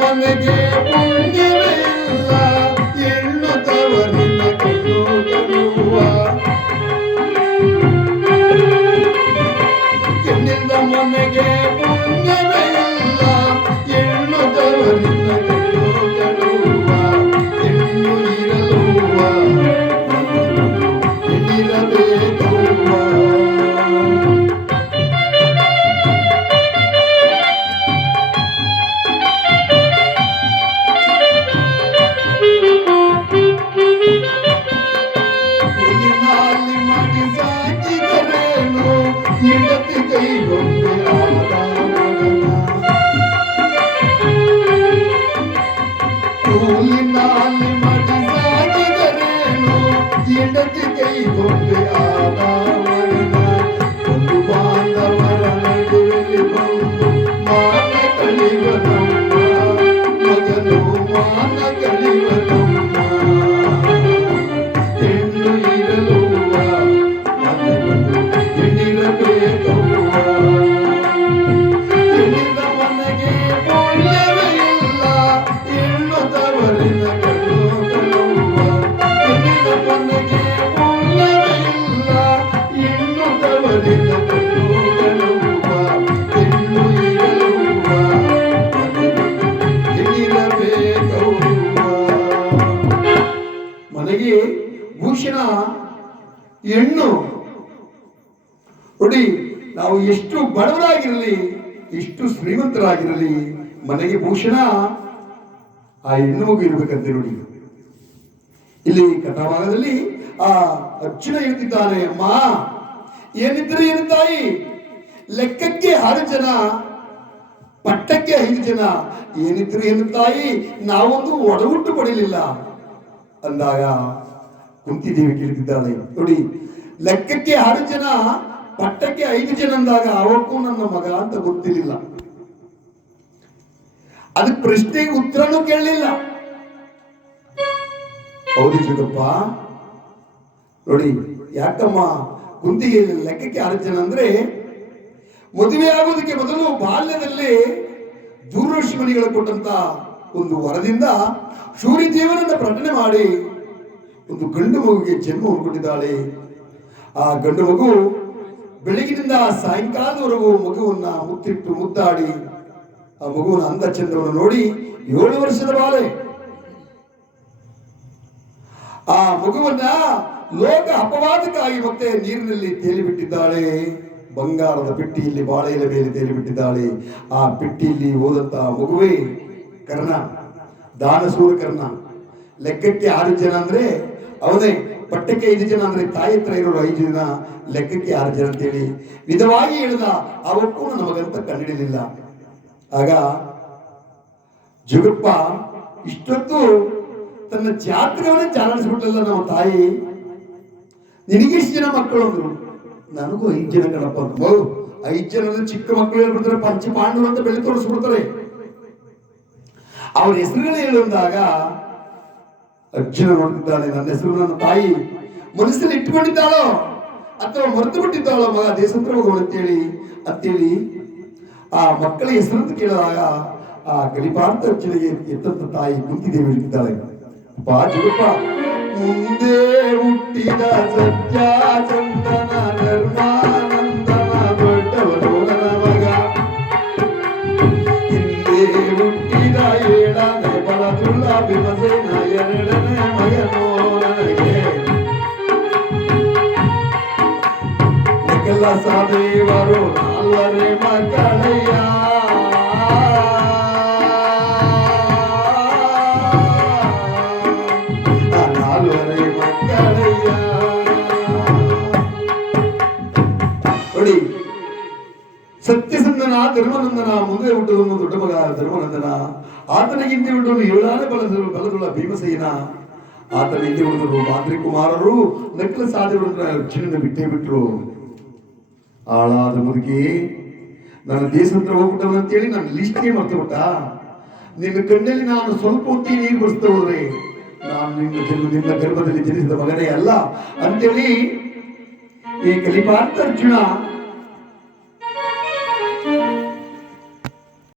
ಮನೆಗೆ ಪುಣ್ಯವೇ ಇಲ್ಲ, ಹೆಣ್ಣು ತವರಿನ ಕಣ್ಣು ಕಣ್ಣುವ. ಹೆಣ್ಣಿಲ್ಲ ಮನೆಗೆ ಪುಣ್ಯವೇ ಇಲ್ಲ, ಹೆಣ್ಣು ತವರಿನ ಕಣ್ಣು ಕಣ್ಣುವ. ಹೆಣ್ಣು ಇರಲುವ, ಹೆಣ್ಣಿರಬೇಕವ್ವ. ಹೆಂಡತಿ ಕೈಗೊಂಡೆ ಆದ ಮಗನ, ಕೂಲಿನಲ್ಲಿ ಮಡಿ ಸಾಗಿದರೇನು, ಹೆಂಡತಿ ಕೈಗೊಂಡೆ ಆದ ಮಗನ. ಒಂದು ಬಾಂಧವರ ನಡುವೆ ಬಂದು ಮಾನ ಕಳಿವನಮ್ಮ, ಮಗನು ಮಾನ ಕಳಿವನಮ್ಮ. ಹೆಣ್ಣು ಇರಲುವ, ಮಗನು ಹೆಣ್ಣಿರಬೇಕವ್ವ. ಹೆಣ್ಣಿನ ಮನೆಗೆ ಪುಣ್ಯವೇ ಇಲ್ಲ, ಹೆಣ್ಣು ತವರಿನ ಕಣ್ಣು ಕಣ್ಣುವ. ಹೆಣ್ಣಿನ ಮನೆಗೆ ಪುಣ್ಯವೇ ಇಲ್ಲ, ಹೆಣ್ಣು ತವರಿನ ಕಣ್ಣು ಕಣ್ಣುವ. ಹೆಣ್ಣು ಇರಲುವ, ಹೆಣ್ಣಿರಬೇಕವ್ವ. ಮನೆಗೆ ಭೂಷಣ ಹೆಣ್ಣು. ನೋಡಿ, ನಾವು ಎಷ್ಟು ಬಡವರಾಗಿರಲಿ, ಎಷ್ಟು ಶ್ರೀಮಂತರಾಗಿರಲಿ, ಮನೆಗೆ ಭೂಷಣ ಆ ಹೆಣ್ಣು ಮಗು ಇರ್ಬೇಕಂತೆ. ನೋಡಿ, ಇಲ್ಲಿ ಕಥಾಭಾಗದಲ್ಲಿ ಆ ಅರ್ಜುನ ಹೇಳ್ತಿದ್ದಾನೆ, ಅಮ್ಮ ಏನಿದ್ರೆ ಏನು ತಾಯಿ, ಲೆಕ್ಕಕ್ಕೆ 6 ಜನ, ಪಟ್ಟಕ್ಕೆ 5 ಜನ, ಏನಿದ್ರು ಏನು ತಾಯಿ, ನಾವೊಂದು ಒಡಹುಟ್ಟು ಪಡೆಯಲಿಲ್ಲ ಅಂದಾಗ ಕುಂತಿದೇವಿ ಕೇಳ್ತಿದ್ದಾಳೆ. ನೋಡಿ, ಲೆಕ್ಕಕ್ಕೆ 6 ಜನ, ಪಟ್ಟಕ್ಕೆ 5 ಜನ ಅಂದಾಗ ಅವಕ್ಕೂ ನನ್ನ ಮಗ ಅಂತ ಗೊತ್ತಿರಲಿಲ್ಲ. ಅದಕ್ಕೆ ಪ್ರಶ್ನೆಗೆ ಉತ್ತರನೂ ಕೇಳಲಿಲ್ಲ. ಹೌದು ಜಗಪ್ಪ. ನೋಡಿ, ಯಾಕಮ್ಮ ಕುಂತಿಗೆ ಲೆಕ್ಕಕ್ಕೆ 6 ಜನ ಅಂದ್ರೆ, ಮದುವೆ ಆಗೋದಕ್ಕೆ ಮೊದಲು ಬಾಲ್ಯದಲ್ಲಿ ದೂರದರ್ಶಿ ಮಣಿಗಳು ಕೊಟ್ಟಂತ ಒಂದು ವರದಿಂದ ಸೂರ್ಯದೇವನನ್ನ ಪ್ರಕಟಣೆ ಮಾಡಿ ಒಂದು ಗಂಡು ಮಗುವಿಗೆ ಜನ್ಮವನ್ನು ಕೊಟ್ಟಿದ್ದಾಳೆ. ಆ ಗಂಡು ಮಗು ಬೆಳಗಿನಿಂದ ಸಾಯಂಕಾಲದವರೆಗೂ ಮಗುವನ್ನ ಮುತ್ತಿಟ್ಟು ಮುದ್ದಾಡಿ ಆ ಮಗುವಿನ ಅಂದ ಚಂದ್ರವನ್ನು ನೋಡಿ 7 ವರ್ಷದ ಬಾಲೆ ಆ ಮಗುವನ್ನ ಲೋಕ ಅಪವಾದಕ್ಕಾಗಿ ಮತ್ತೆ ನೀರಿನಲ್ಲಿ ತೇಲಿಬಿಟ್ಟಿದ್ದಾಳೆ. ಬಂಗಾರದ ಪೆಟ್ಟಿಯಲ್ಲಿ ಬಾಳೆಯ ಮೇಲೆ ತೇಲಿಬಿಟ್ಟಿದ್ದಾಳೆ. ಆ ಪೆಟ್ಟಿಯಲ್ಲಿ ಹೋದಂತ ಮಗುವೇ ಕರ್ಣ, ದಾನಸೂರ ಕರ್ಣ. ಲೆಕ್ಕಕ್ಕೆ 6 ಜನ ಅಂದ್ರೆ ಅವನೇ, ಪಟ್ಟಕ್ಕೆ 5 ಜನ ಅಂದ್ರೆ ತಾಯಿ ಹತ್ರ ಇರೋರು 5 ಜನ, ಲೆಕ್ಕಕ್ಕೆ 6 ಜನ ಅಂತೇಳಿ ವಿಧವಾಗಿ ಹೇಳಿದ. ಅವಕ್ಕೂ ನಮಗಂತ ಕಂಡಿಡಲಿಲ್ಲ. ಆಗ ಜಗಪ್ಪ ಇಷ್ಟೊತ್ತು ತನ್ನ ಜಾತ್ರೆಯವನ್ನೇ ಚಾಲಿಸ್ಬಿಟ್ಟಲ್ಲ ನಮ್ಮ ತಾಯಿ. ನಿನಗೆಷ್ಟು ಜನ ಮಕ್ಕಳು ಅಂದ್ರು. ನನಗೂ 5 ಜನ ಕಣಪ್ಪ ಅಂತ. 5 ಜನ ಚಿಕ್ಕ ಮಕ್ಕಳು ಹೇಳ್ಬಿಡ್ತಾರೆ, ಪಂಚ ಪಾಂಡವರು ಅಂತ ಬೆಳೆ ತೋರಿಸ್ಬಿಡ್ತಾರೆ. ಅವ್ರ ಹೆಸರುಗಳು ಹೇಳುವಾಗ ಅರ್ಜುನ ನೋಡ್ತಿದ್ದಾನೆ, ನನ್ನ ಹೆಸರು ನನ್ನ ತಾಯಿ ಮನಸ್ಸಲ್ಲಿ ಇಟ್ಟುಕೊಂಡಿದ್ದಾಳೋ ಅಥವಾ ಮರೆತು ಬಿಟ್ಟಿದ್ದಾಳೋ ಮಗ ದೇಶಂದ್ರ ಮಗಳು ಅಂತೇಳಿ ಆ ಮಕ್ಕಳ ಹೆಸರಂತ ಕೇಳಿದಾಗ ಆ ಕಲಿಪಾರ್ಥ ಅರ್ಜುನಿಗೆ ಎತ್ತಂತ ತಾಯಿ ಕುಂತಿದೇವಿ ಹೇಳ್ತಿದ್ದಾಳೆ, ಪಾ ಜಗಪ್ಪ, ಮುಂದೆ ಹುಟ್ಟಿದ ಸತ್ಯ ಚಂದನ ಧರ್ಮಾನಂದನ ದೊಡ್ಡವನು ನನ್ನ ಮಗ, ಹಿಂದೆ ಹುಟ್ಟಿದ 7ನೇ ಬಲದುಳ್ಳ ಭೀಮಸೇನ 2ನೇ ಮಗನೋ ನನಗೆ, ಎಲ್ಲ ಸಾದೇವರು 4ನೇ ಮಕ್ಕಳಯ್ಯ, 4ನೇ ಮಕ್ಕಳಯ್ಯ. ನೋಡಿ, ಸತ್ಯಸಂದನ ಧರ್ಮನಂದನ ಮುಂದೆ ಹುಟ್ಟುವ ದೊಡ್ಡ ಮಗ ಧರ್ಮನಂದನ, ಆತನಿಗೆ ಹಿಂದೆ ಹುಟ್ಟುವ 7ನೇ ಬಲದುಳ್ಳ ಭೀಮಸೇನ, ಆತನ ಹಿಂದೆ ಹುಟ್ಟಿದ್ರು ಮಾದ್ರಿ ಕುಮಾರರು, ನಕ್ಕಲ ಸಾದೇವರು ಅರ್ಜುನನ ಬಿಟ್ಟೇ ಬಿಟ್ರು. ಆಳಾದ ಮುದುಕಿ, ನನ್ನ ದೇಶಂತ್ರ ಹೋಗ್ಬಿಟ್ಟವ ಅಂತೇಳಿ ನನ್ನ ಲಿಸ್ಟ್ಗೆ ಮರ್ತು ಬಿಟ್ಟ. ನಿನ್ನ ಕಣ್ಣಲ್ಲಿ ನಾನು ಸ್ವಲ್ಪ ಹೊತ್ತಿ ನೀರು ಬಡಿಸ್ತಾ ಹೋದ್ರೆ ನಾನು ನಿನ್ನ ಗರ್ಭದಲ್ಲಿ ಜನಿಸಿದ ಮಗನೇ ಅಲ್ಲ ಅಂತೇಳಿ ಈ ಕಲಿಪಾರ್ಥ ಅರ್ಜುನ